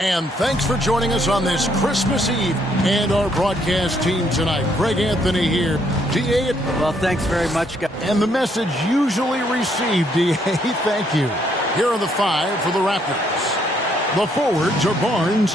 And thanks for joining us on this Christmas Eve and our broadcast team tonight. Greg Anthony here. D.A. Well, thanks very much, guys. And the message usually received, D.A. Thank you. Here are the five for the Raptors. The forwards are Barnes,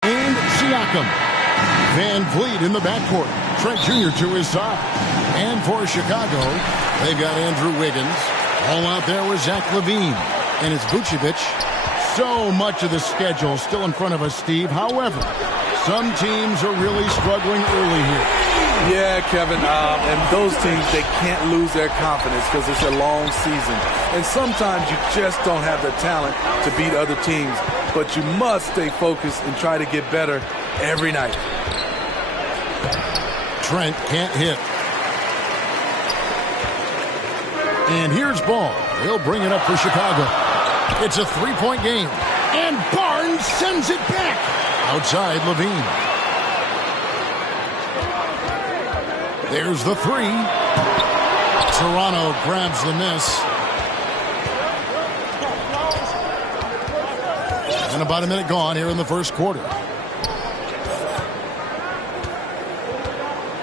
and Siakam. Van Vliet in the backcourt. Trent Jr. to his side. And for Chicago, they've got Andrew Wiggins. All out there was Zach LaVine. And it's Vucevic. So much of the schedule still in front of us, Steve. However, some teams are really struggling early here. Yeah, Kevin, and those teams, they can't lose their confidence because it's a long season. And sometimes you just don't have the talent to beat other teams. But you must stay focused and try to get better every night. Trent can't hit. And here's Ball. He'll bring it up for Chicago. It's a three-point game. And Barnes sends it back. Outside LaVine. There's the three. Toronto grabs the miss. And about a minute gone here in the first quarter.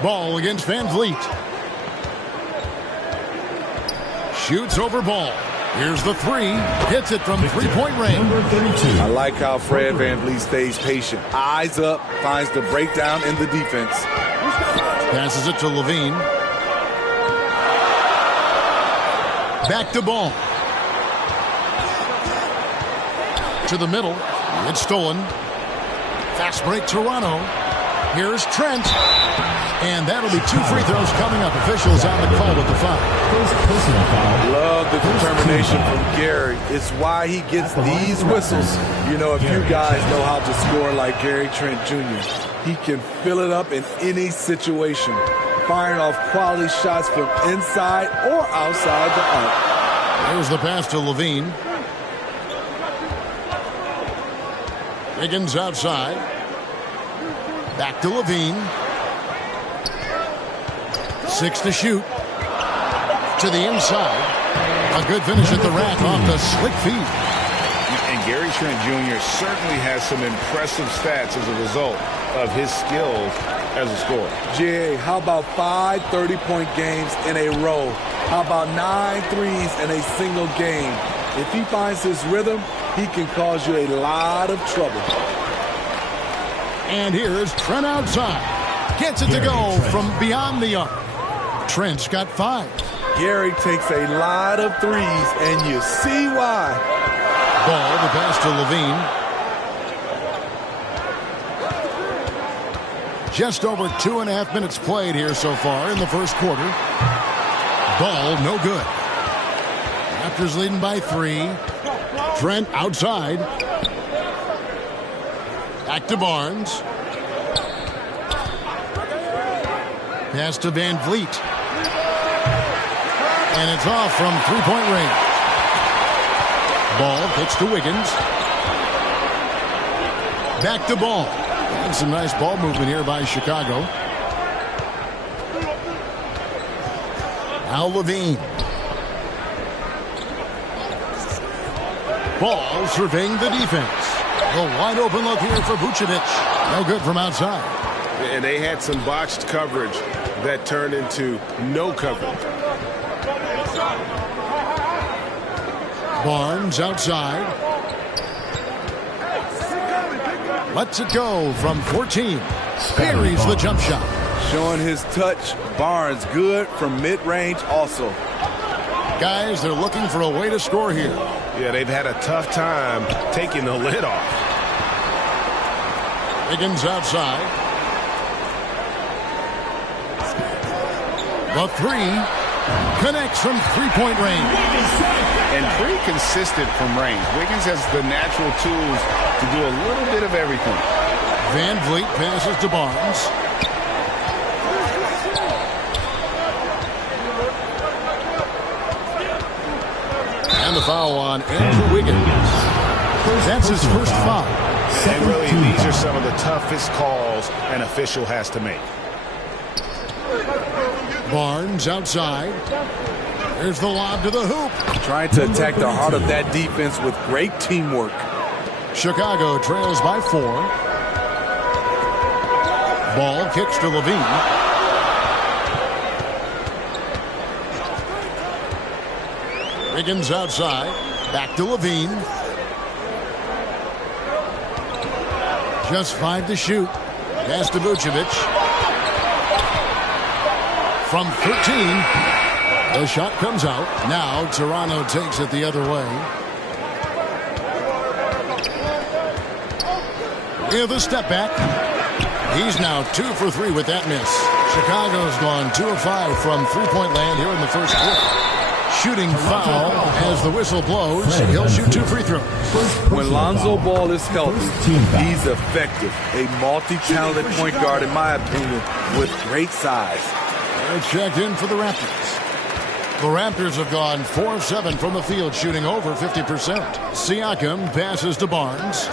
Ball against Van Vliet. Shoots over Ball. Here's the three. Hits it from three-point range. I like how Fred Van Vliet stays patient. Eyes up, finds the breakdown in the defense. Passes it to LaVine. Back to Ball. To the middle. It's stolen. Fast break Toronto. Here's Trent. And that'll be two free throws coming up. Officials on the call with the foul. Love the determination from Gary. It's why he gets these whistles. You know, if you guys know how to score like Gary Trent Jr., he can fill it up in any situation, firing off quality shots from inside or outside the arc. There's the pass to LaVine. Wiggins outside. Back to LaVine. 6 to shoot. To the inside. A good finish at the rack off the slick feed. And Gary Trent Jr. certainly has some impressive stats as a result of his skills as a scorer. Jay, how about 5 30-point games in a row? How about 9 threes in a single game? If he finds his rhythm, he can cause you a lot of trouble. And here's Trent outside. Gets it to go from beyond the arc. Trent's got 5. Gary takes a lot of threes, and you see why. Ball, the pass to LaVine. Just over 2.5 minutes played here so far in the first quarter. Ball, no good. Raptors leading by 3. Trent outside. Back to Barnes. Pass to Van Vliet. And it's off from three-point range. Ball pitched to Wiggins. Back to Ball. And some nice ball movement here by Chicago. Now LaVine. Ball surveying the defense. A wide open look here for Vucevic. No good from outside. And they had some botched coverage that turned into no coverage. Barnes outside. Lets it go from 14. Buries the jump shot. Showing his touch. Barnes good from mid-range also. Guys, they're looking for a way to score here. Yeah, they've had a tough time taking the lid off. Wiggins outside. The three connects from three-point range. And pretty consistent from range. Wiggins has the natural tools to do a little bit of everything. Van Vliet passes to Barnes. And the foul on Andrew Wiggins. That's his first foul. And really, these are some of the toughest calls an official has to make. Barnes outside. There's the lob to the hoop. Trying to attack the heart of that defense with great teamwork. Chicago trails by 4. Ball kicks to Levine. Wiggins outside. Back to Levine. Just 5 to shoot. Pass to Vucevic. From 13. The shot comes out. Now Toronto takes it the other way. With a step back. He's now 2 for 3 with that miss. Chicago's gone 2 of 5 from three-point land here in the first quarter. Shooting foul as the whistle blows. He'll shoot 2 free throws. When Lonzo Ball is healthy, he's effective. A multi-talented point guard, in my opinion, with great size. They're checked in for the Raptors. The Raptors have gone 4 of 7 from the field, shooting over 50%. Siakam passes to Barnes.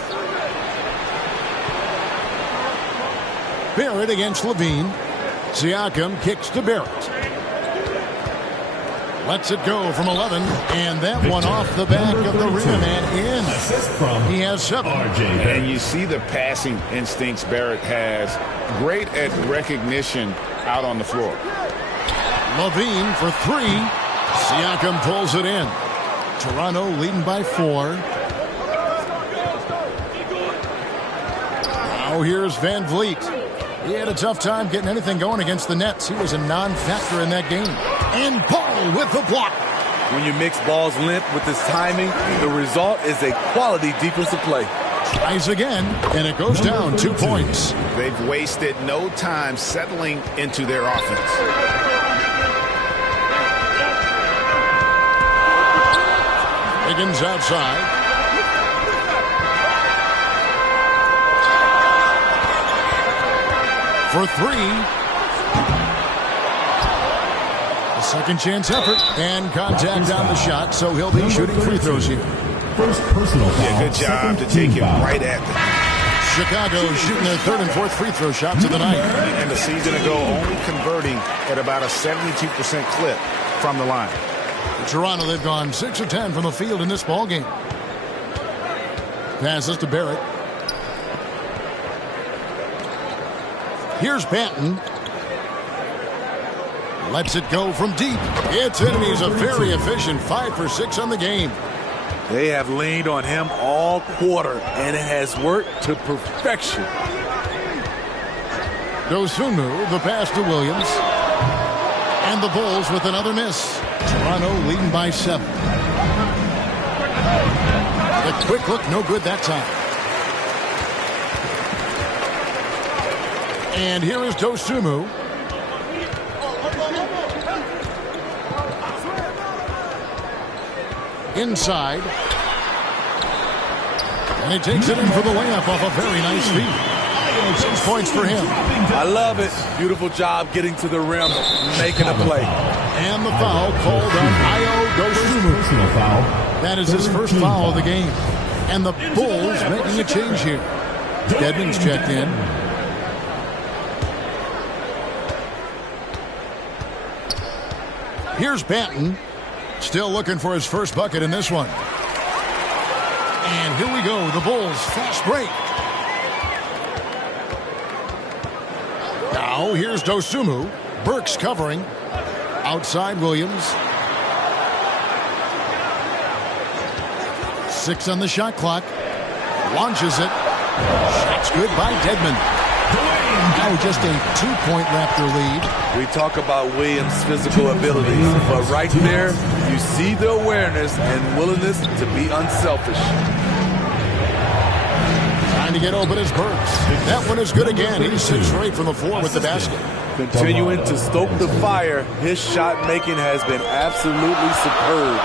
Barrett against Levine. Siakam kicks to Barrett. Lets it go from 11, and that one off the back of the rim and in. He has 7. And you see the passing instincts Barrett has. Great at recognition out on the floor. Levine for 3. Siakam pulls it in. Toronto leading by 4. Now here's Van Vliet. He had a tough time getting anything going against the Nets. He was a non-factor in that game. And Ball with the block. When you mix Ball's length with his timing, the result is a quality defensive play. Tries again, and it goes down 2 points. They've wasted no time settling into their offense. Wiggins outside. For 3. A second chance effort and contact on the shot, so he'll be shooting free throws here. First personal foul. Yeah, good job to take him right at them. Chicago shooting their 3rd and 4th free throw shots of the night. And the season ago only converting at about a 72% clip from the line. Toronto, they've gone 6 of 10 from the field in this ball game. Passes to Barrett. Here's Banton. Lets it go from deep. It's in, and he's a very efficient 5 for 6 on the game. They have leaned on him all quarter, and it has worked to perfection. Dosunmu, the pass to Williams. And the Bulls with another miss. Toronto leading by 7. The quick look, no good that time. And here is Dosunmu. Inside. And he takes it in for the layup off a very nice feed. 6 points for him. I love it. Beautiful job getting to the rim, making a play. And the foul called on Ayo Dosunmu. That is his first foul of the game. And the Bulls making a change here. Dedmon's checked in. Here's Banton. Still looking for his first bucket in this one. And here we go. The Bulls fast break. Now here's Dosunmu. Burks covering. Outside Williams. 6 on the shot clock. Launches it. Shot's good by Dedmon. Now just a 2-point Raptor lead. We talk about Williams' physical abilities, but right there, you see the awareness and willingness to be unselfish. Trying to get open is Burks. That one is good again. He's 6 straight from the floor with the basket. Continuing to stoke the fire, his shot making has been absolutely superb.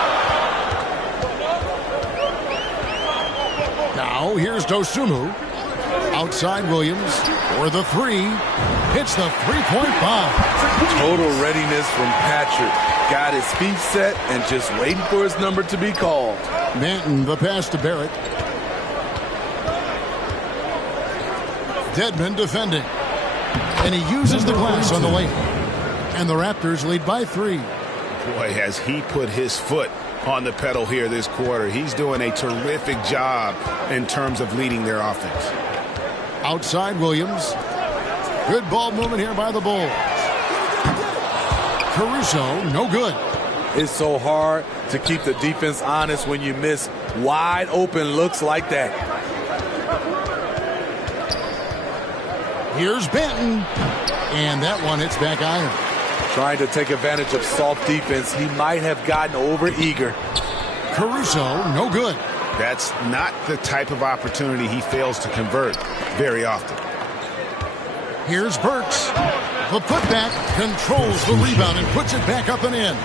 Now here's Dosunmu. Outside Williams for the three. Hits the three-point bomb. Total readiness from Patrick. Got his feet set and just waiting for his number to be called. Manton, the pass to Barrett. Dedmon defending. And he uses the glass on the lane. And the Raptors lead by 3. Boy, has he put his foot on the pedal here this quarter. He's doing a terrific job in terms of leading their offense. Outside Williams. Good ball movement here by the Bulls. Caruso, no good. It's so hard to keep the defense honest when you miss wide open looks like that. Here's Benton. And that one hits back iron. Trying to take advantage of soft defense. He might have gotten over eager. Caruso, no good. That's not the type of opportunity he fails to convert very often. Here's Burks. The putback controls the rebound and puts it back up and in.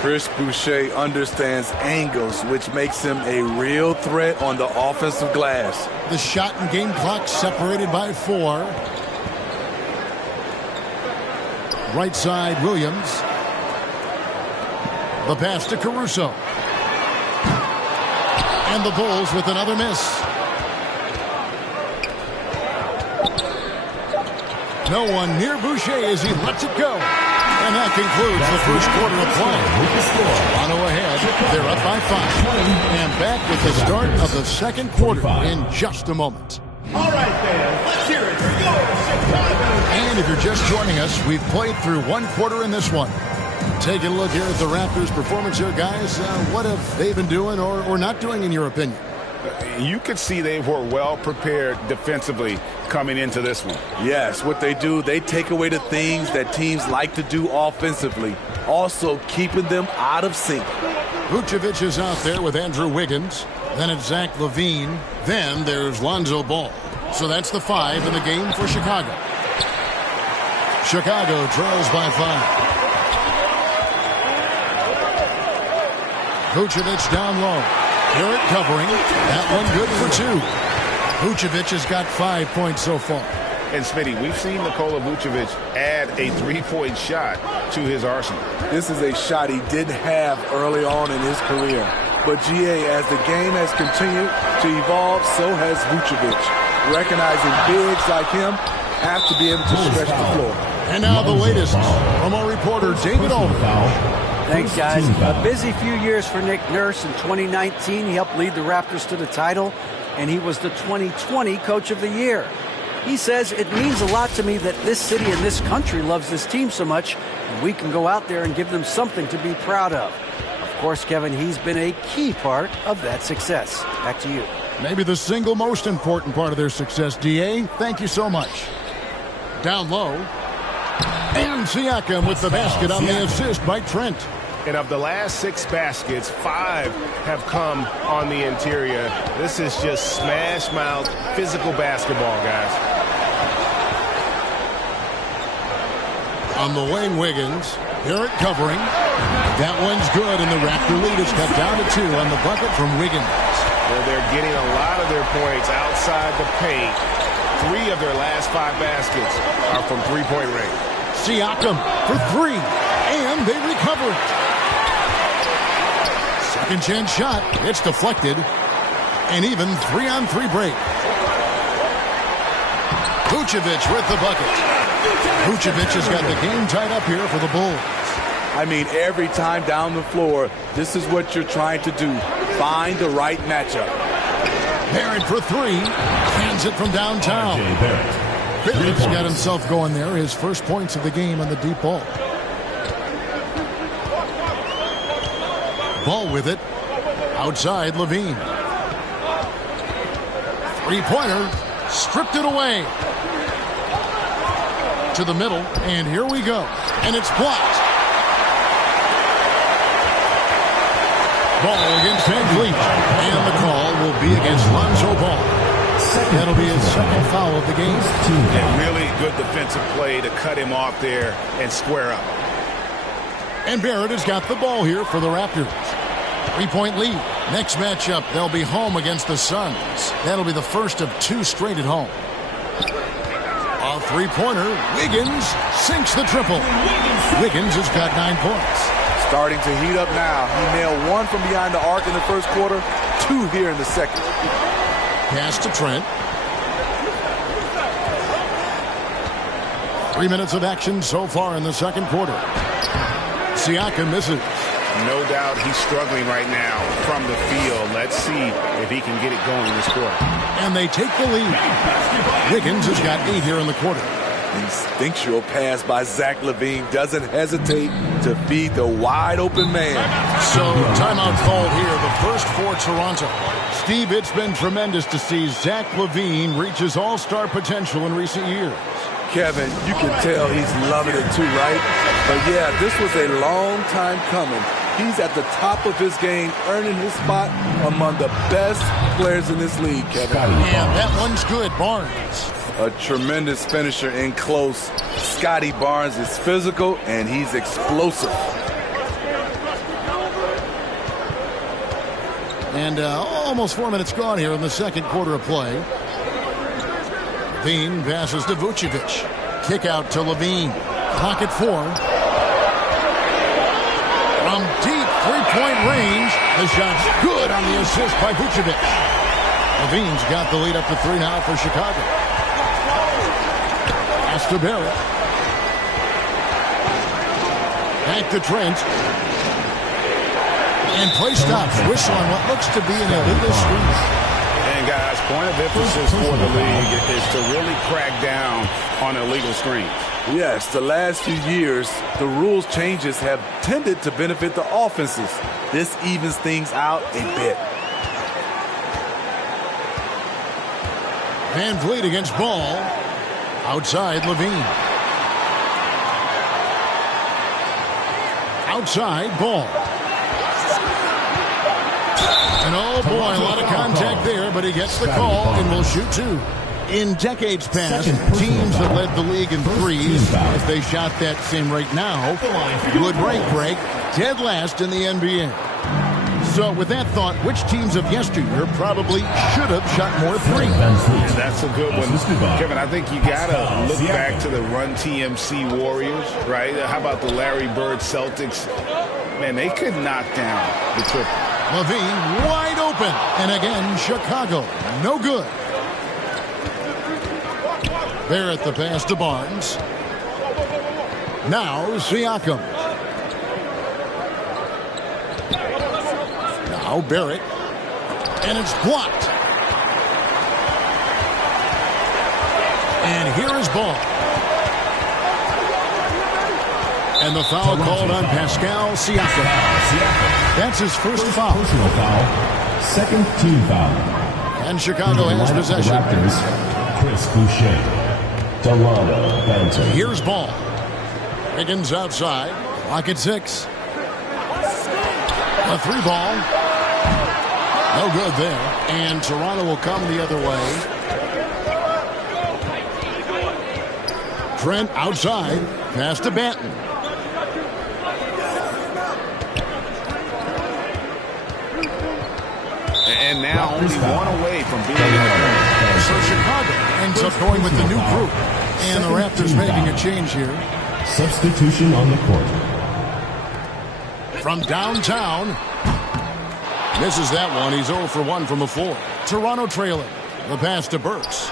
Chris Boucher understands angles, which makes him a real threat on the offensive glass. The shot and game clock separated by 4. Right side, Williams. The pass to Caruso. And the Bulls with another miss. No one near Boucher as he lets it go. And that concludes the first quarter of play. Toronto ahead. They're up by 5. And back with the start of the second quarter in just a moment. All right, fans, let's hear it for your Chicago. And if you're just joining us, we've played through one quarter in this one. Taking a look here at the Raptors' performance here, guys. What have they been doing or not doing, in your opinion? You could see they were well prepared defensively coming into this one. Yes, what they do, they take away the things that teams like to do offensively, also keeping them out of sync. Vucevic is out there with Andrew Wiggins. Then it's Zach LaVine. Then there's Lonzo Ball. So that's the 5 in the game for Chicago. Chicago trails by 5. Vucevic down low. Garrett covering. That one good for 2. Vucevic has got 5 points so far. And Smitty, we've seen Nikola Vucevic add a three-point shot to his arsenal. This is a shot he didn't have early on in his career. But GA, as the game has continued to evolve, so has Vucevic. Recognizing bigs like him have to be able to stretch the floor. And now the latest from our reporter, David Aldridge. Thanks, guys. A busy few years for Nick Nurse. In 2019, he helped lead the Raptors to the title, and he was the 2020 Coach of the Year. He says, it means a lot to me that this city and this country loves this team so much, and we can go out there and give them something to be proud of. Of course, Kevin, he's been a key part of that success. Back to you. Maybe the single most important part of their success, D.A. Thank you so much. Down low. And Siakam with the basket on the assist by Trent. And of the last 6 baskets, 5 have come on the interior. This is just smash mouth, physical basketball, guys. On the wing, Wiggins. Garrett covering. That one's good, and the Raptor lead is cut down to 2 on the bucket from Wiggins. Well, they're getting a lot of their points outside the paint. 3 of their last 5 baskets are from three-point range. Siakam for 3, and they recover it. Second chance shot. It's deflected. And even 3-on-3 break. Vucevic with the bucket. Vucevic has got the game tied up here for the Bulls. I mean, every time down the floor, this is what you're trying to do. Find the right matchup. Barrett for 3. Hands it from downtown. Barrett's got himself going there. His first points of the game on the deep ball. Ball with it. Outside, LaVine. Three-pointer. Stripped it away. To the middle. And here we go. And it's blocked. Ball against Van Vliet. And the call will be against Lonzo Ball. That'll be his second foul of the game. A really good defensive play to cut him off there and square up. And Barrett has got the ball here for the Raptors. 3-point lead. Next matchup, they'll be home against the Suns. That'll be the first of 2 straight at home. A three-pointer. Wiggins sinks the triple. Wiggins has got 9 points. Starting to heat up now. He nailed 1 from behind the arc in the first quarter, 2 here in the second. Pass to Trent. 3 minutes of action so far in the second quarter. Siakam misses. No doubt he's struggling right now from the field. Let's see if he can get it going this quarter. And they take the lead. Wiggins has got 8 here in the quarter. Instinctual pass by Zach LaVine. Doesn't hesitate to feed the wide-open man. So, timeout called here, the first for Toronto. Steve, it's been tremendous to see Zach LaVine reach his all-star potential in recent years. Kevin, you can tell he's loving it too, right? But yeah, this was a long time coming. He's at the top of his game, earning his spot among the best players in this league, Kevin. And that one's good, Barnes. A tremendous finisher in close. Scotty Barnes is physical, and he's explosive. And almost 4 minutes gone here in the second quarter of play. LaVine passes to Vucevic. Kick out to LaVine. Pocket 4. From deep three-point range, the shot's good on the assist by Vucevic. LaVine's got the lead up to 3 now for Chicago. Pass to Barrett. Back to Trent. And play stops. Whistle on what looks to be an illegal screen. And guys, point of emphasis for the league is to really crack down on illegal screens. Yes, the last few years, the rules changes have tended to benefit the offenses. This evens things out a bit. Van Vliet against Ball. Outside, LaVine. Outside, Ball. And oh boy, a lot of contact there, but he gets the call and will shoot 2. In decades past, teams that led the league in threes, if they shot that same rate now, would break dead last in the NBA. So with that thought, which teams of yesteryear probably should have shot more threes? That's a good one. Kevin, I think you got to look back to the Run TMC Warriors, right? How about the Larry Bird Celtics? Man, they could knock down the triple. LaVine wide open. And again, Chicago, no good. Barrett the pass to Barnes. Now Siakam. Now Barrett. And it's blocked. And here is Ball. And the foul called on Pascal Siakam. That's his first foul. Personal foul. Second team foul. And Chicago has possession. Raptors, Chris Boucher. Delano Banton. Here's Ball. Wiggins outside. Clock at 6. A 3 ball. No good there. And Toronto will come the other way. Trent outside. Pass to Banton. And now only 1 away from being in the game. So Chicago ends up going with the new group. And the Raptors making a change here. Substitution on the court. From downtown. Misses that one. He's 0 for 1 from the floor. Toronto trailing. The pass to Burks.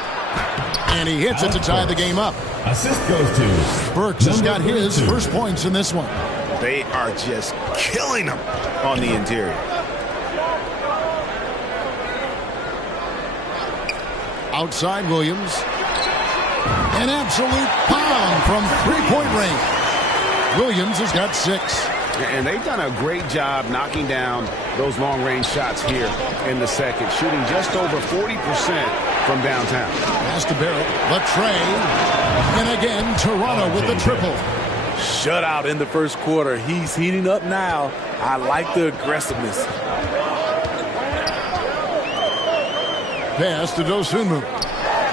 And he hits it to tie the game up. Assist goes to Burks has got his first points in this one. They are just killing them on the interior. Outside Williams. An absolute pound from three-point range. Williams has got 6. And they've done a great job knocking down those long-range shots here in the second, shooting just over 40% from downtown. Pass to Barrett. Latrey. And again, Toronto with the triple. Shutout in the first quarter. He's heating up now. I like the aggressiveness. Pass to Dosunmu.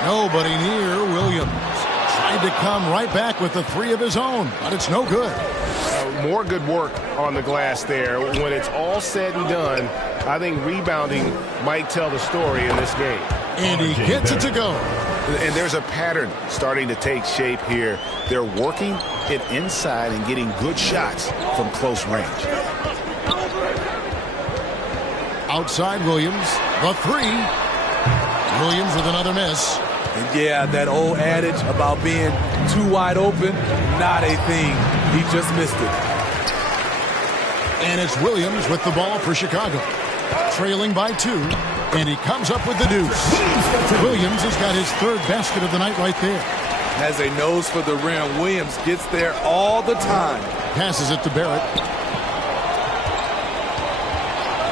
Nobody near Williams. Tried to come right back with the 3 of his own, but it's no good. More good work on the glass there. When it's all said and done, I think rebounding might tell the story in this game. And he gets it to go. And there's a pattern starting to take shape here. They're working it inside and getting good shots from close range. Outside Williams, the three. Williams with another miss. And yeah, that old adage about being too wide open, not a thing. He just missed it. And it's Williams with the ball for Chicago. Trailing by 2, and he comes up with the deuce. Williams has got his third basket of the night right there. Has a nose for the rim. Williams gets there all the time. Passes it to Barrett.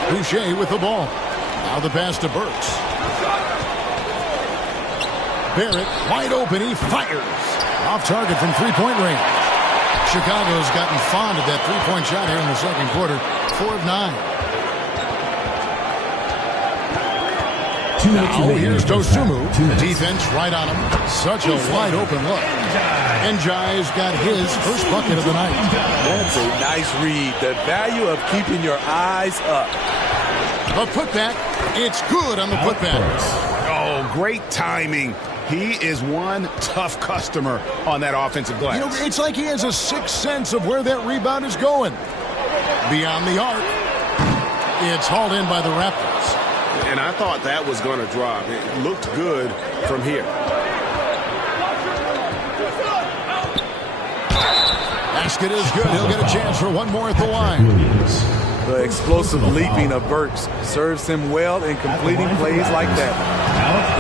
Boucher with the ball. Now the pass to Burks. Barrett wide open. He fires. Off target from three-point range. Chicago's gotten fond of that three-point shot here in the second quarter. 4 of 9. Now here's Dosunmu. Defense right on him. Such a wide open look. And Jai's got his first bucket of the night. That's a nice read. The value of keeping your eyes up. The putback. It's good on the putback. Oh, great timing. He is one tough customer on that offensive glass. You know, it's like he has a sixth sense of where that rebound is going. Beyond the arc. It's hauled in by the Raptors. And I thought that was going to drop. It looked good from here. Basket is good. He'll get a chance for one more at the line. The explosive leaping of Burks serves him well in completing plays like that.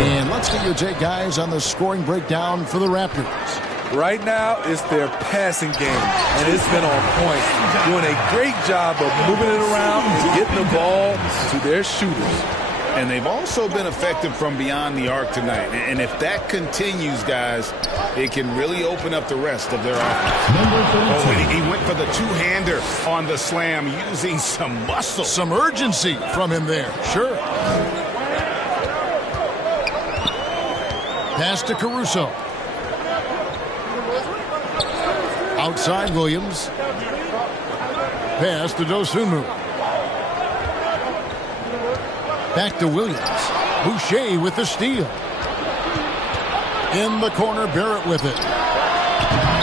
And let's get your take, guys, on the scoring breakdown for the Raptors. Right now, it's their passing game, and it's been on point. Doing a great job of moving it around and getting the ball to their shooters. And they've also been effective from beyond the arc tonight. And if that continues, guys, it can really open up the rest of their offense. Oh, he went for the two-hander on the slam using some muscle. Some urgency from him there, sure. Pass to Caruso. Outside Williams. Pass to Dosunmu. Back to Williams. Boucher with the steal. In the corner, Barrett with it.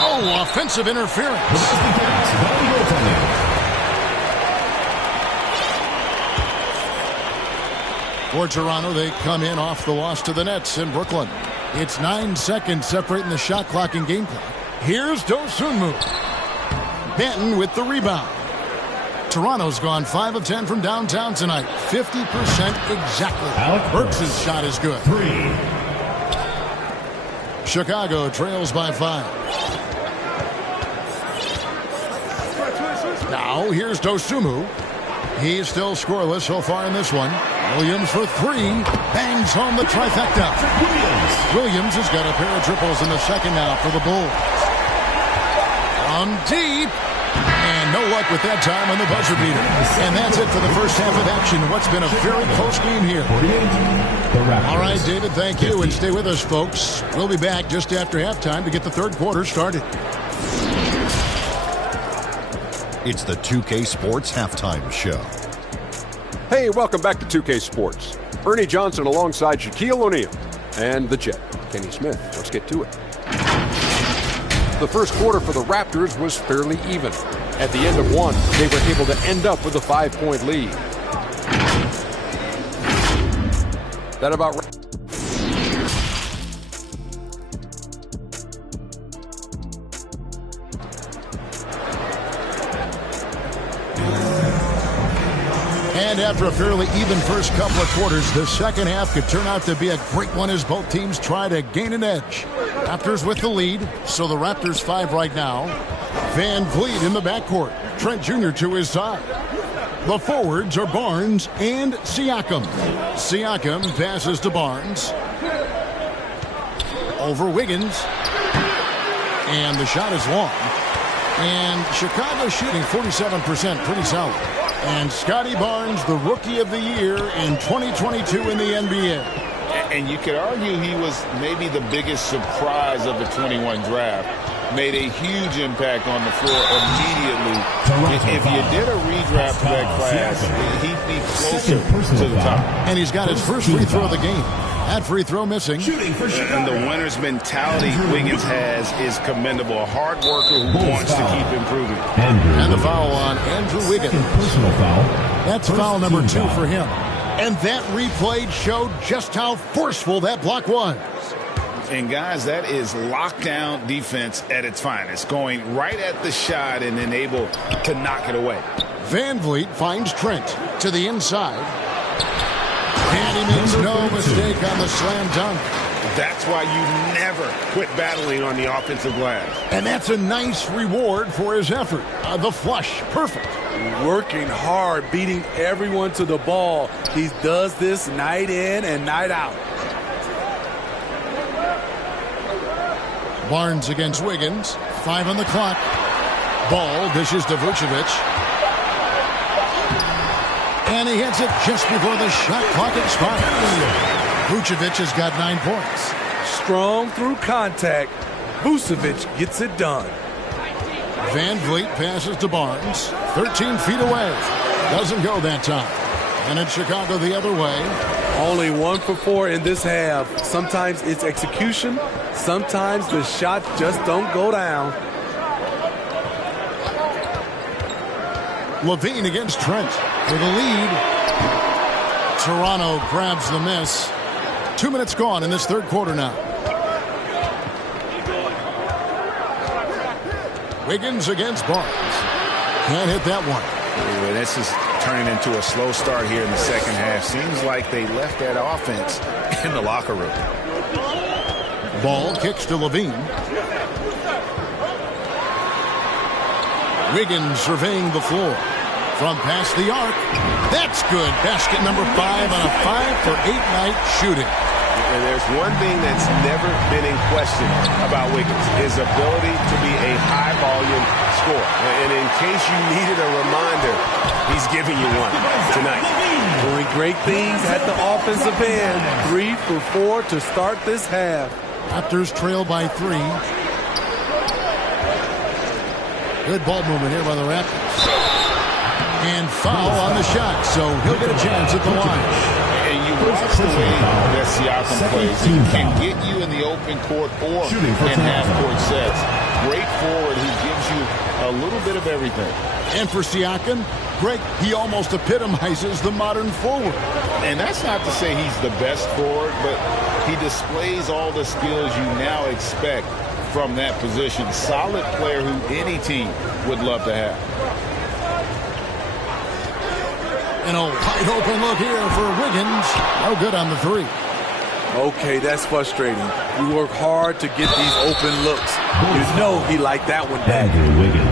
Oh, offensive interference. For Toronto, they come in off the loss to the Nets in Brooklyn. It's 9 seconds separating the shot clock and game clock. Here's Dosunmu. Benton with the rebound. Toronto's gone 5 of 10 from downtown tonight. 50% exactly. Burks' shot is good. 3. Chicago trails by 5. Now here's Dosunmu. He's still scoreless so far in this one. Williams for 3. Bangs home the trifecta. Williams has got a pair of triples in the second now for the Bulls. From deep. And no luck with that time on the buzzer beater. And that's it for the first half of action. What's been a very close game here. All right, David, thank you. And stay with us, folks. We'll be back just after halftime to get the third quarter started. It's the 2K Sports Halftime Show. Hey, welcome back to 2K Sports. Ernie Johnson alongside Shaquille O'Neal and the Jet, Kenny Smith. Let's get to it. The first quarter for the Raptors was fairly even. At the end of one, they were able to end up with a 5-point lead. That about And after a fairly even first couple of quarters, the second half could turn out to be a great one as both teams try to gain an edge. Raptors with the lead, so the Raptors 5 right now. Van Vliet in the backcourt. Trent Jr. to his side. The forwards are Barnes and Siakam. Siakam passes to Barnes. Over Wiggins. And the shot is long. And Chicago shooting 47%, pretty solid. And Scotty Barnes, the Rookie of the Year in 2022 in the NBA. And you could argue he was maybe the biggest surprise of the 21 draft. made a huge impact on the floor immediately. If you did a redraft for that class, he'd be closer to the top. And he's got his first free throw of the game. That free throw missing. And the winner's mentality Wiggins has is commendable. A hard worker who wants to keep improving. And the foul on Andrew Wiggins. Personal foul. That's foul number 2 for him. And that replay showed just how forceful that block was. And guys, that is lockdown defense at its finest. Going right at the shot and then able to knock it away. Van Vliet finds Trent to the inside. And he makes no mistake on the slam dunk. That's why you never quit battling on the offensive glass. And that's a nice reward for his effort. The flush, perfect. Working hard, beating everyone to the ball. He does this night in and night out. Barnes against Wiggins. 5 on the clock. Ball dishes to Vucevic. And he hits it just before the shot clock expires. Vucevic has got 9 points. Strong through contact. Vucevic gets it done. Van Vliet passes to Barnes. 13 feet away. Doesn't go that time. And it's Chicago the other way. Only 1 for 4 in this half. Sometimes it's execution. Sometimes the shots just don't go down. Levine against Trent for the lead. Toronto grabs the miss. 2 minutes gone in this third quarter now. Wiggins against Barnes. Can't hit that one. Anyway, this is turning into a slow start here in the second half. Seems like they left that offense in the locker room. Ball kicks to Levine. Wiggins surveying the floor. From past the arc. That's good. Basket number 5 on a 5-for-8 night shooting. And there's one thing that's never been in question about Wiggins, his ability to be a high-volume scorer. And in case you needed a reminder, he's giving you one tonight. Doing great things at the offensive end. 3 for 4 to start this half. Raptors trail by 3. Good ball movement here by the Raptors. And foul on the shot, so he'll get a chance at the line. And you watch the way that Siakam plays. He can get you in the open court or in half-court sets. Great forward. He gives you a little bit of everything. And for Siakam, Greg, he almost epitomizes the modern forward. And that's not to say he's the best forward, but he displays all the skills you now expect from that position. Solid player who any team would love to have. And a wide open look here for Wiggins. No good on the 3. Okay, that's frustrating. We work hard to get these open looks. You know he liked that one back.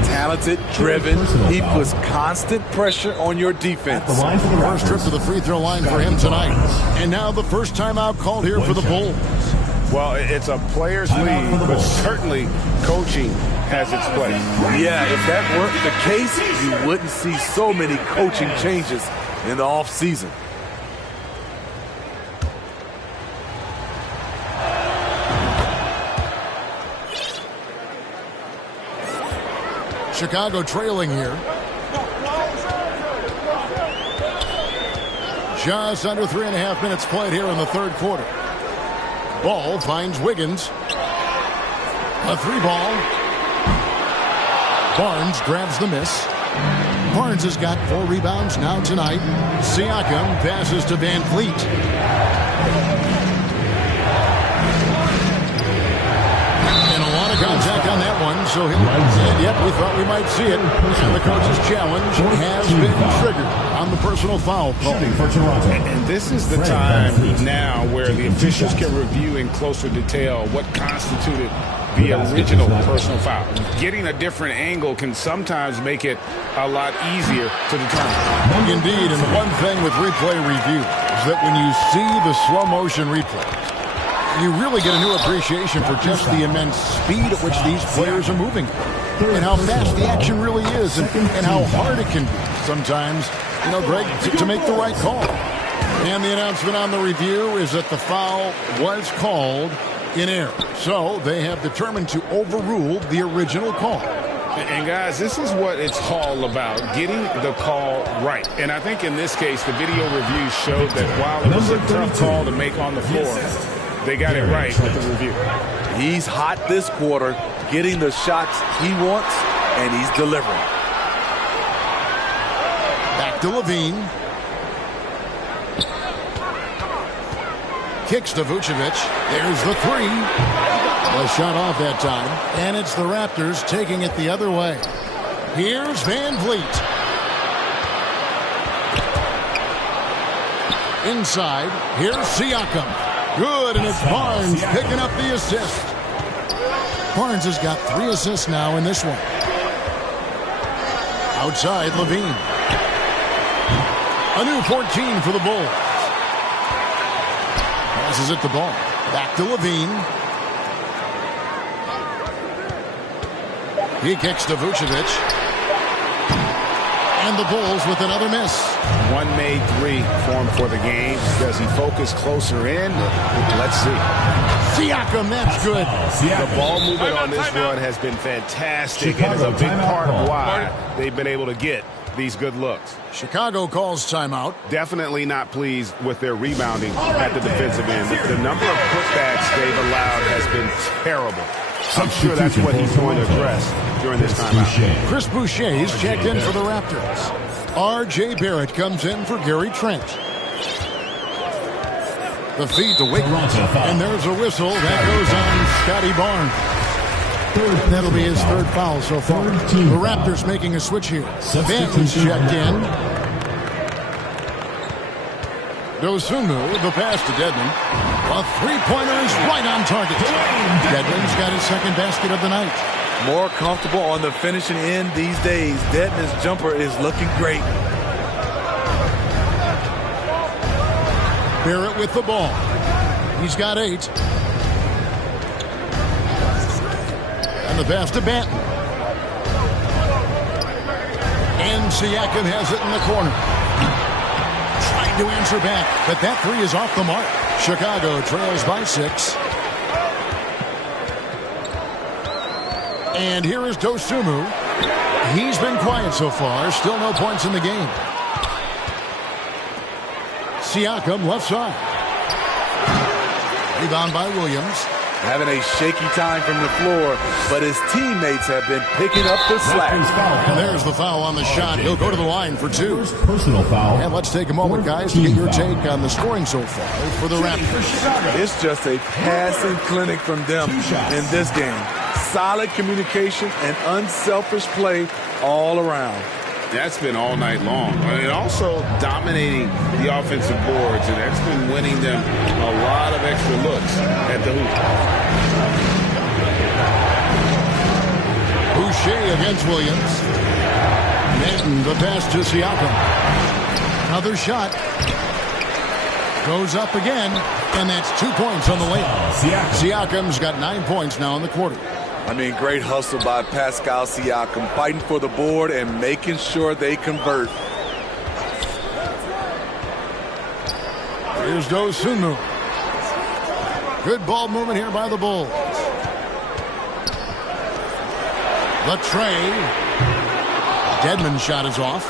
Talented, driven. He puts constant pressure on your defense. First trip to the free throw line for him tonight. And now the first timeout called here for the Bulls. Well, it's a player's league, but certainly coaching has its place. Yeah, if that weren't the case, you wouldn't see so many coaching changes in the offseason. Chicago trailing here. Just under 3.5 minutes played here in the third quarter. Ball finds Wiggins. A 3 ball. Barnes grabs the miss. Barnes has got 4 rebounds now tonight. Siakam passes to Van Vliet. And a lot of contact on that one, so and yet we thought we might see it. And the coach's challenge has been triggered on the personal foul call. And this is the time now where the officials can review in closer detail what constituted the original personal foul. Getting a different angle can sometimes make it a lot easier to determine. Indeed, and one thing with replay review is that when you see the slow motion replays, you really get a new appreciation for just the immense speed at which these players are moving and how fast the action really is and how hard it can be sometimes, you know, Greg, to make the right call. And the announcement on the review is that the foul was called in air. So they have determined to overrule the original call. And guys, this is what it's all about, getting the call right. And I think in this case, the video review showed that while it was a tough call to make on the floor, they got it right with the review. He's hot this quarter, getting the shots he wants, and he's delivering. Back to Levine. Kicks to Vucevic. There's the three. A shot off that time. And it's the Raptors taking it the other way. Here's Van Vliet. Inside. Here's Siakam. Good, and it's Barnes picking up the assist. Barnes has got 3 assists now in this one. Outside, Levine. A new 14 for the Bulls. Passes it the ball. Back to Levine. He kicks to Vucevic. And the Bulls with another miss. One made 3 for him for the game. Does he focus closer in? Let's see. Siakam, that's good. The ball movement on this run has been fantastic and is a big part of why they've been able to get these good looks. Chicago calls timeout. Definitely not pleased with their rebounding at the defensive end. The number of putbacks they've allowed has been terrible. I'm sure that's what he's going to address during this timeout. Chris Boucher's checked in for the Raptors. R.J. Barrett comes in for Gary Trent. The feed to Wiggins. And there's a whistle that goes on Scotty Barnes. That'll be his 3rd foul so far. The Raptors making a switch here. Ben's checked in. Dosunmu, the pass to Dedmon. A 3-pointer is right on target. Dedmon's got his 2nd basket of the night. More comfortable on the finishing end these days. Dedmon's jumper is looking great. Barrett with the ball. He's got 8. And the pass to Banton. And Siakam has it in the corner. Trying to answer back, but that 3 is off the mark. Chicago trails by 6. And here is Dosunmu. He's been quiet so far. Still no points in the game. Siakam left side. Rebound by Williams. Having a shaky time from the floor, but his teammates have been picking up the slack. And there's the foul on the shot. He'll go to the line for 2. Personal foul. And let's take a moment, guys, to get your take on the scoring so far for the Raptors. It's just a passing clinic from them in this game. Solid communication and unselfish play all around. That's been all night long. And also dominating the offensive boards, and that's been winning them a lot of extra looks at the hoop. Boucher against Williams. Manton, the pass to Siakam. Another shot. Goes up again, and that's 2 points on the layup. Siakam's got 9 points now in the quarter. I mean, great hustle by Pascal Siakam, fighting for the board and making sure they convert. Here's Dosunmu. Good ball movement here by the Bulls. The tray. Dedmon's shot is off.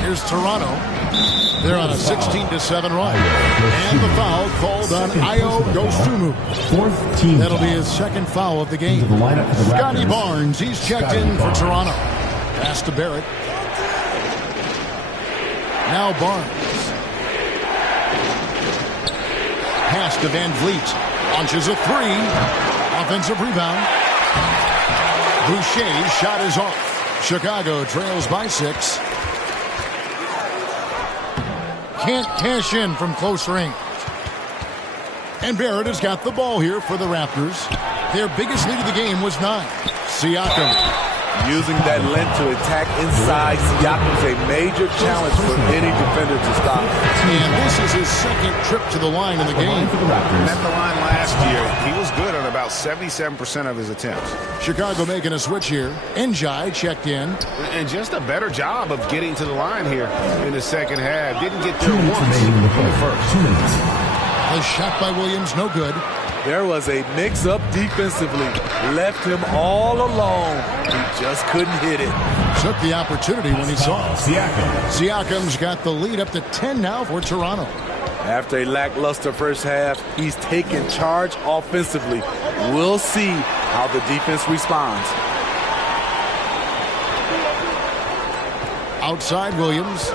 Here's Toronto. They're on a 16-7 run. And the foul called on Ayo Dosunmu. That'll be his 2nd foul of the game. Scotty Barnes, he's checked in for Toronto. Pass to Barrett. Now Barnes. Pass to Van Vliet. Launches a 3. Offensive rebound. Boucher's shot is off. Chicago trails by 6. Can't cash in from close range. And Barrett has got the ball here for the Raptors. Their biggest lead of the game was 9. Siakam. Using that length to attack inside Siakam's a major challenge for any defender to stop. And this is his 2nd trip to the line in the game. At the line last year, he was good on about 77% of his attempts. Chicago making a switch here. Njai checked in. And just a better job of getting to the line here in the 2nd half. Didn't get there once in the 1st. A shot by Williams, no good. There was a mix-up defensively. Left him all alone. He just couldn't hit it. Took the opportunity when he saw it. Siakam's got the lead up to 10 now for Toronto. After a lackluster first half, he's taken charge offensively. We'll see how the defense responds. Outside Williams.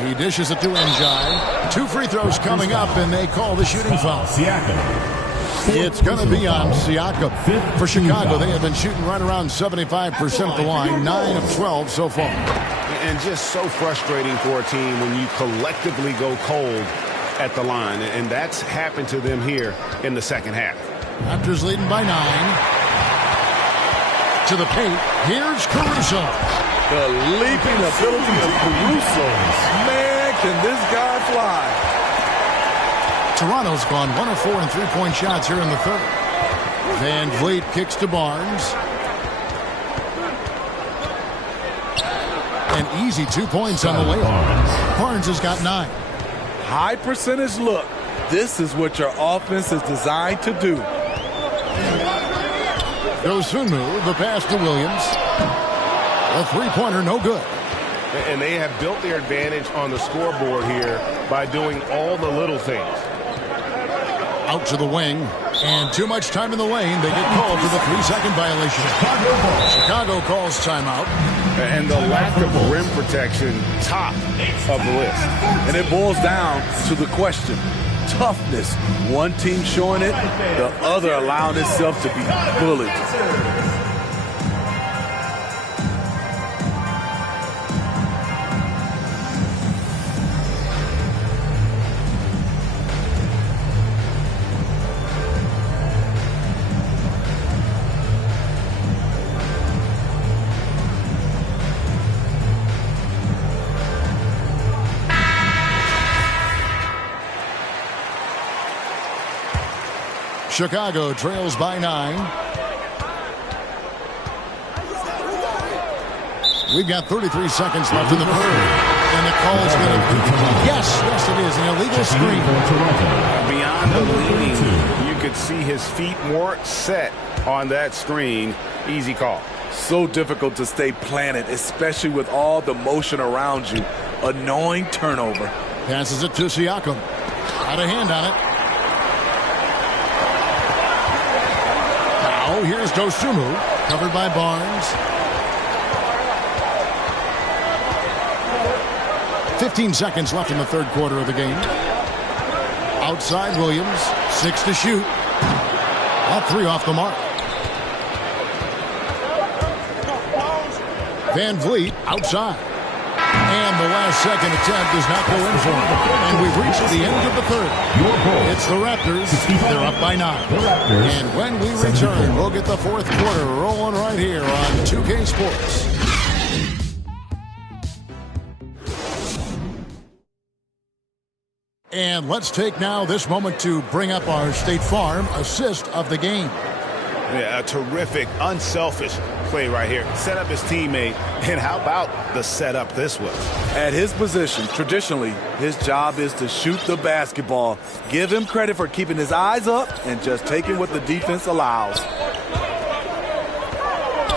He dishes it to Njai. 2 free throws coming up, and they call the shooting foul. It's going to be on Siakam. For Chicago, they have been shooting right around 75% of the line, 9 of 12 so far. And just so frustrating for a team when you collectively go cold at the line. And that's happened to them here in the second half. Raptors leading by 9. To the paint. Here's Caruso. The leaping ability of Caruso. Man, can this guy fly. Toronto's gone 1 of 4 in three-point shots here in the third. Van Vliet kicks to Barnes. An easy 2 points on the layup. Barnes has got 9. High percentage look. This is what your offense is designed to do. Dosunmu, the pass to Williams. A three-pointer, no good. And they have built their advantage on the scoreboard here by doing all the little things. Out to the wing, and too much time in the lane. They get called for the 3-second violation. Chicago calls timeout. And the lack of rim protection, top of the list. And it boils down to the question. Toughness. One team showing it, the other allowing itself to be bullied. Chicago trails by 9. We've got 33 seconds left in the third. And the call is going to... Yes, it is. An illegal screen. Beyond the leaning, you could see his feet weren't set on that screen. Easy call. So difficult to stay planted, especially with all the motion around you. Annoying turnover. Passes it to Siakam. Out of hand on it. Now here's Dosunmu. Covered by Barnes. 15 seconds left in the third quarter of the game. Outside Williams. 6 to shoot. All 3 off the mark. Van Vliet outside. And the last second attempt does not go in for him. And we've reached the end of the third. It's the Raptors. They're up by 9. And when we return, we'll get the fourth quarter rolling right here on 2K Sports. And let's take now this moment to bring up our State Farm assist of the game. Yeah, a terrific, unselfish play right here. Set up his teammate, and how about the setup this was? At his position, traditionally, his job is to shoot the basketball. Give him credit for keeping his eyes up and just taking what the defense allows.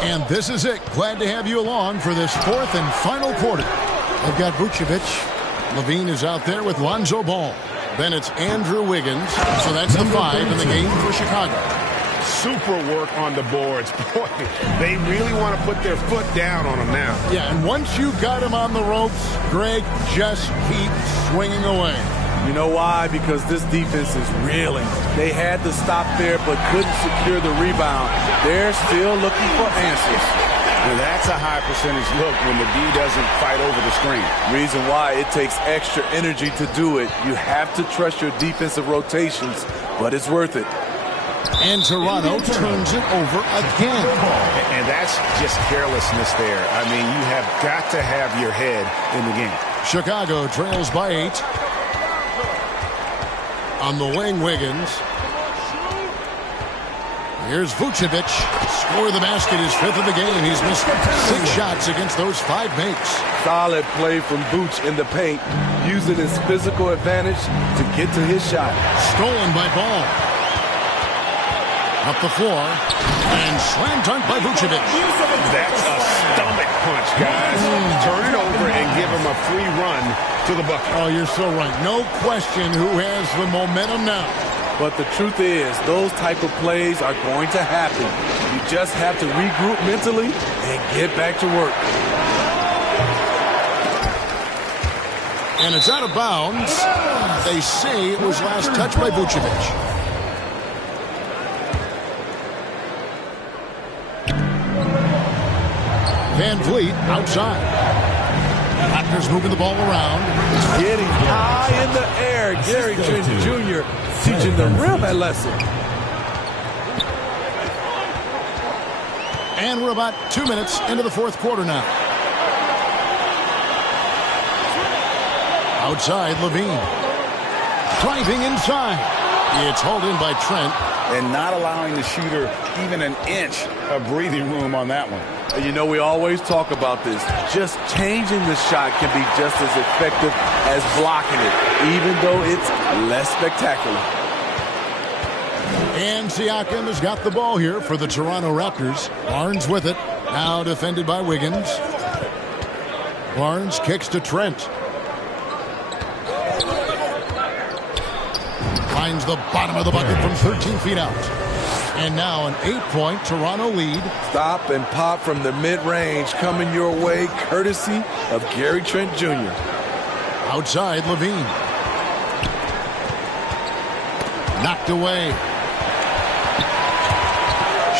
And this is it. Glad to have you along for this fourth and final quarter. They've got Vucevic. Levine is out there with Lonzo Ball. Then it's Andrew Wiggins. So that's the 5 in the game for Chicago. Super work on the boards. Boy, they really want to put their foot down on him now. Yeah, and once you got him on the ropes, Greg, just keep swinging away. You know why? Because this defense is reeling. They had to stop there but couldn't secure the rebound. They're still looking for answers. And that's a high percentage look when the D doesn't fight over the screen. Reason why it takes extra energy to do it. You have to trust your defensive rotations, but it's worth it. And Toronto turns it over again. And that's just carelessness there. I mean, you have got to have your head in the game. Chicago trails by 8. On the wing, Wiggins. Here's Vucevic. Score the basket, his 5th of the game. He's missed 6 shots against those 5 makes. Solid play from Vooch in the paint, using his physical advantage to get to his shot. Stolen by Ball. Up the floor. And slam dunk by Vucevic. That's a stomach punch, guys. Turn it over and give him a free run to the bucket. Oh, you're so right. No question who has the momentum now. But the truth is, those type of plays are going to happen. You just have to regroup mentally and get back to work. And it's out of bounds. They say it was last touched by Vucevic. Van Vliet outside. Raptors moving the ball around. Getting high in the air. Gary Trent Jr. teaching the rim a lesson. And we're about 2 minutes into the 4th quarter now. Outside, Levine. Driving inside. It's hauled in by Trent. And not allowing the shooter even an inch of breathing room on that one. You know, we always talk about this. Just changing the shot can be just as effective as blocking it, even though it's less spectacular. And Siakam has got the ball here for the Toronto Raptors. Barnes with it. Now defended by Wiggins. Barnes kicks to Trent. Finds the bottom of the bucket from 13 feet out. And now an 8-point Toronto lead. Stop and pop from the mid-range coming your way, courtesy of Gary Trent Jr. Outside, Levine. Knocked away.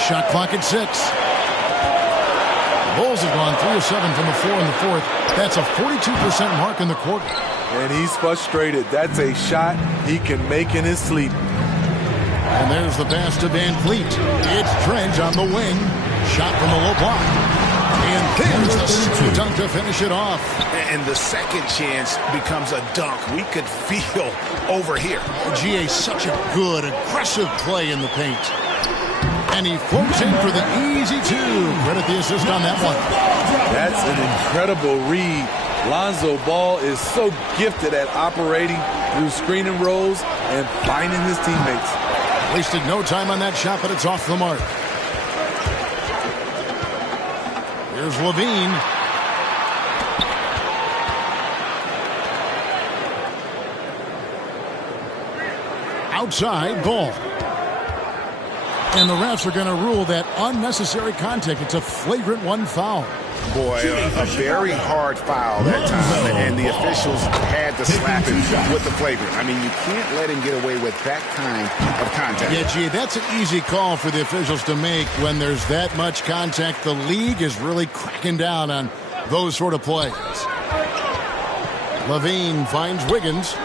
Shot clock at 6. The Bulls have gone 3 of 7 from the floor in the 4th. That's a 42% mark in the quarter. And he's frustrated. That's a shot he can make in his sleep. And there's the pass to Van Vliet. It's Trent on the wing. Shot from the low block. And there's the slam dunk to finish it off. And the second chance becomes a dunk. We could feel over here. GA, such a good, aggressive play in the paint. And he floats in for the easy 2. Credit the assist on that one. That's an incredible read. Lonzo Ball is so gifted at operating through screening rolls and finding his teammates. Wasted no time on that shot, but it's off the mark. Here's Levine. Outside, Ball. And the refs are going to rule that unnecessary contact. It's a flagrant 1 foul. Boy, a very hard foul that time, and the officials had to slap him with the flagrant. I mean, you can't let him get away with that kind of contact. Yeah, gee, that's an easy call for the officials to make when there's that much contact. The league is really cracking down on those sort of plays. Levine finds Wiggins.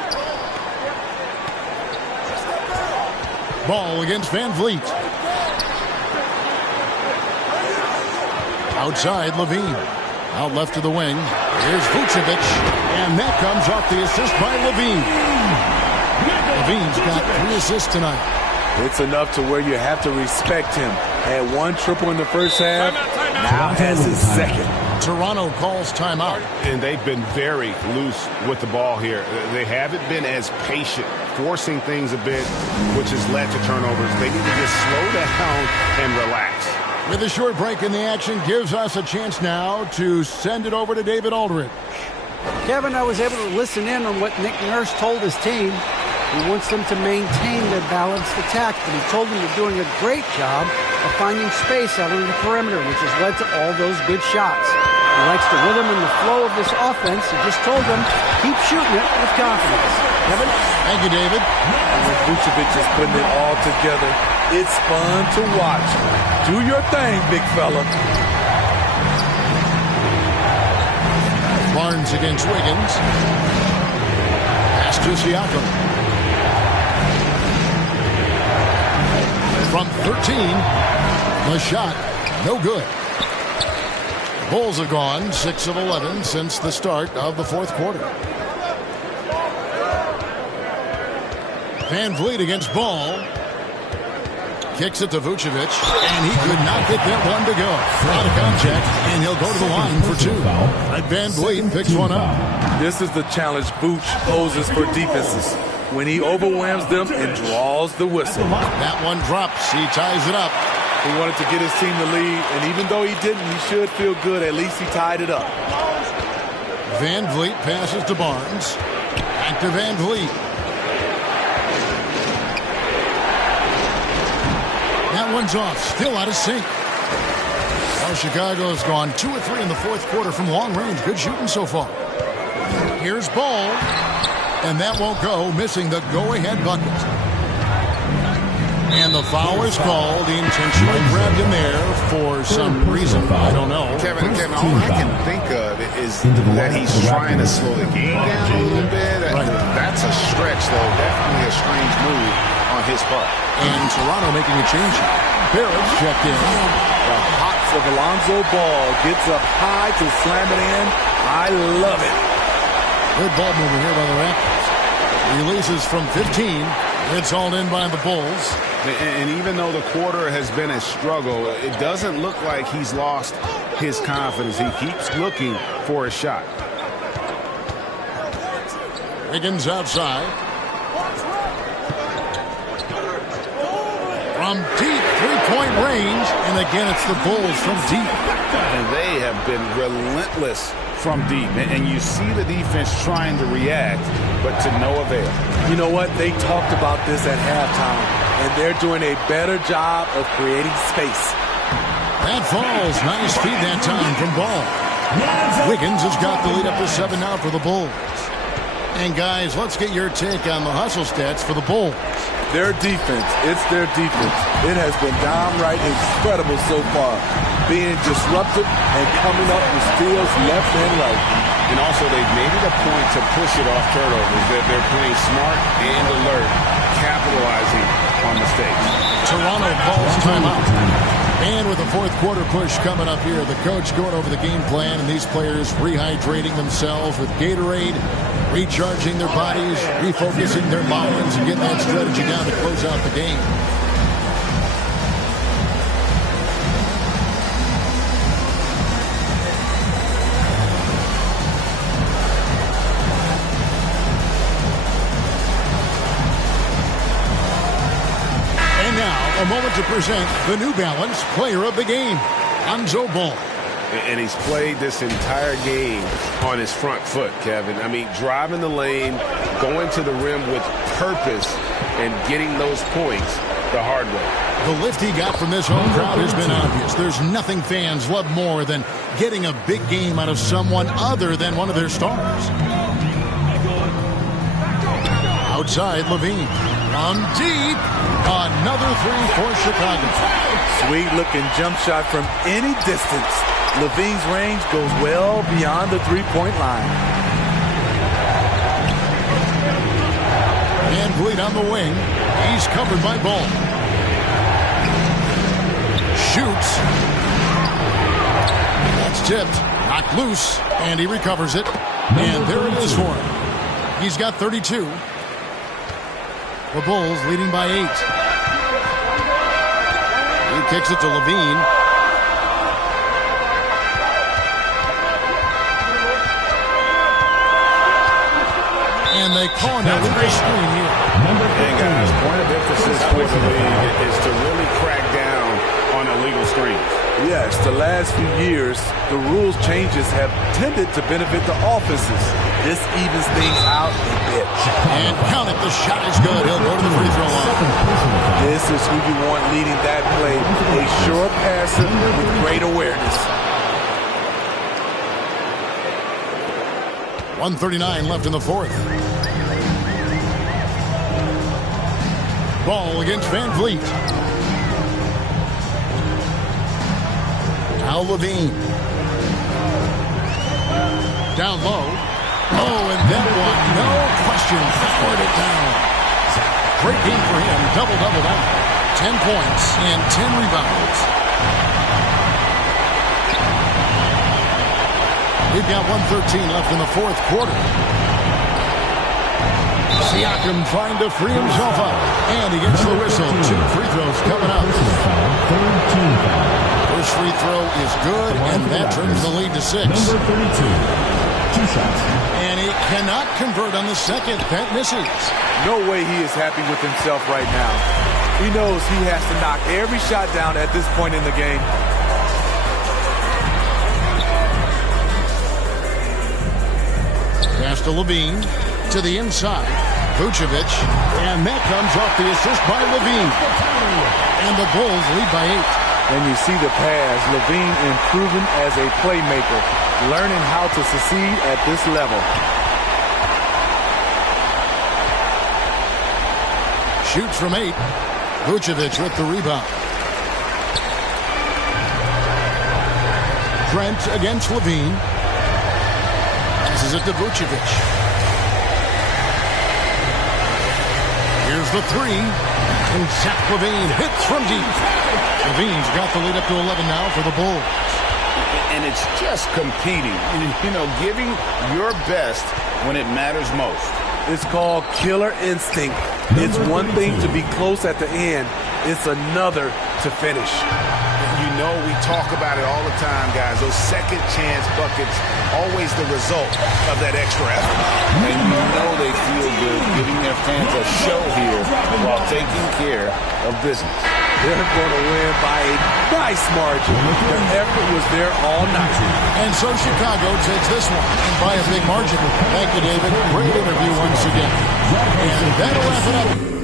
Ball against Van Vliet. Outside, Levine. Out left to the wing. Here's Vucevic. And that comes off the assist by Levine. Levine's got 3 assists tonight. It's enough to where you have to respect him. Had 1 triple in the first half. Now has his second. Toronto calls timeout. And they've been very loose with the ball here. They haven't been as patient, forcing things a bit, which has led to turnovers. They need to just slow down and relax. With a short break in the action, gives us a chance now to send it over to David Aldridge. Kevin, I was able to listen in on what Nick Nurse told his team. He wants them to maintain their balanced attack, but he told them they're doing a great job of finding space out on the perimeter, which has led to all those good shots. He likes the rhythm and the flow of this offense. He just told them, keep shooting it with confidence. Kevin? Thank you, David. And when Vucevic is putting it all together, it's fun to watch. Do your thing, big fella. Barnes against Wiggins. Pass to Siakam. From 13, the shot, no good. Bulls have gone 6 of 11 since the start of the 4th quarter. Van Vliet against Ball. Kicks it to Vucevic, and he could not get that one to go. Out of contact, and he'll go to the line for two. Van Vliet picks one up. This is the challenge Vooch poses for defenses. When he overwhelms them and draws the whistle. That one drops. He ties it up. He wanted to get his team the lead, and even though he didn't, he should feel good. At least he tied it up. Van Vliet passes to Barnes. Back to Van Vliet. That one's off. Still out of sync. Well, Chicago's gone 2 of 3 in the fourth quarter from long range. Good shooting so far. Here's Ball. And that won't go, missing the go-ahead bucket. And the foul is called. He intentionally grabbed him there for some reason. I don't know. Kevin, all I can think of is that he's trying to slow the game down a little bit. Right. That's a stretch, though. Definitely a strange move on his part. And Toronto making a change. Barrett checked in. The hops of Alonzo Ball gets up high to slam it in. I love it. Good ball movement here by the Raptors. Releases from 15. It's hauled in by the Bulls. And even though the quarter has been a struggle, it doesn't look like he's lost his confidence. He keeps looking for a shot. Wiggins outside. From deep three-point range. And again, it's the Bulls from deep. And they have been relentless from deep, and you see the defense trying to react, but to no avail. You know what? They talked about this at halftime, and they're doing a better job of creating space. That falls. Nice feed that time from Ball. Wiggins has got the lead up to 7 now for the Bulls. And guys, let's get your take on the hustle stats for the Bulls. Their defense, it's their defense. It has been downright incredible so far. Being disruptive and coming up with steals left and right. And also, they've made it a point to push it off turnovers. They're playing smart and alert, capitalizing on mistakes. Toronto calls timeout. And with the fourth quarter push coming up here, the coach going over the game plan, and these players rehydrating themselves with Gatorade, recharging their bodies, refocusing their minds, and getting that strategy down to close out the game. A moment to present the New Balance Player of the Game, Lonzo Ball. And he's played this entire game on his front foot, Kevin. I mean, driving the lane, going to the rim with purpose, and getting those points the hard way. The lift he got from this home crowd has been obvious. There's nothing fans love more than getting a big game out of someone other than one of their stars. Outside, Levine. From deep. Another three for Chicago. Sweet-looking jump shot from any distance. Levine's range goes well beyond the three-point line. Van Vliet on the wing. He's covered by Ball. Shoots. That's tipped. Knocked loose. And he recovers it. And there it is for him. He's got 32. The Bulls leading by 8. He kicks it to Levine. And they call an illegal screen here. And guys, point of emphasis for the league is to really crack down on illegal screens. Yes, the last few years, the rules changes have tended to benefit the offenses. This evens things out a bit. And count it, the shot is good. He'll go to the free throw line. This is who you want leading that play. A sure passer with great awareness. 1:39 left in the fourth. Ball against Van Vliet. Now Levine. Down low. Oh, and that one, no question, poured it down. Great game for him. Double-double down. 10 points and 10 rebounds. We've got 1:13 left in the fourth quarter. Siakam trying to free himself up. And he gets the whistle. 2 free throws coming up. First free throw is good, and that turns the lead to 6. Number 32. 2 shots. And he cannot convert on the second. That misses. No way he is happy with himself right now. He knows he has to knock every shot down at this point in the game. Pass to Levine. To the inside. Vucevic. And that comes off the assist by Levine. And the Bulls lead by 8. And you see the pass. Levine improving as a playmaker. Learning how to succeed at this level. Shoots from 8. Vucevic with the rebound. Trent against Levine. Passes it to Vucevic. Here's the 3. And Zach Levine hits from deep. Levine's got the lead up to 11 now for the Bulls. And it's just competing, you know, giving your best when it matters most. It's called killer instinct. It's one thing to be close at the end. It's another to finish. You know, we talk about it all the time, guys. Those second chance buckets, always the result of that extra effort. And you know they feel good giving their fans a show here while taking care of business. They're going to win by a nice margin. Their effort was there all night. And so Chicago takes this one, and by a big margin. Thank you, David. Great interview once again. And that'll wrap it up.